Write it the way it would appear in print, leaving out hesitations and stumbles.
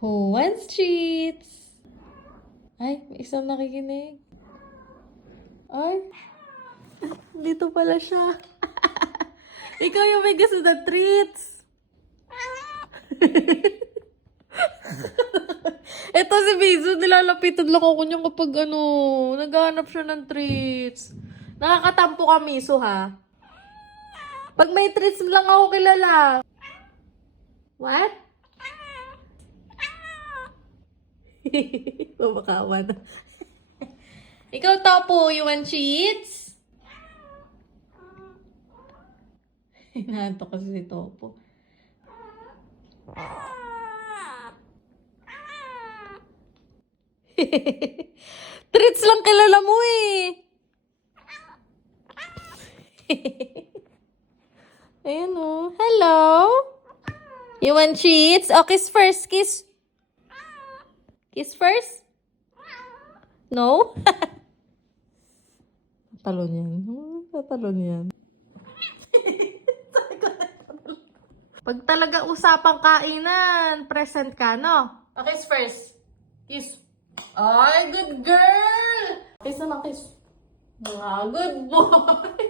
Who wants treats? Ay, may isang nakikinig. Ay, dito pala siya. Ikaw yung may gusto na treats. Ito si Bizu, nilalapitan lang ako niya kapag naghahanap siya ng treats. Nakakatampo ka, Miso, ha? Pag may treats lang ako kilala. What? Mabakawa na. Ikaw, Topo, you want treats? Hinahanto kasi si Topo. Treats lang kilala mo eh. Ayan o. Hello? You want treats? Oh, kiss first. Kiss. Kiss first? No? Tatalon yan. Tatalon yan. Pag talaga usapang kainan, present ka, no? Oh, kiss first. Kiss. Ay, good girl! Kiss naman, kiss. Ah, good boy!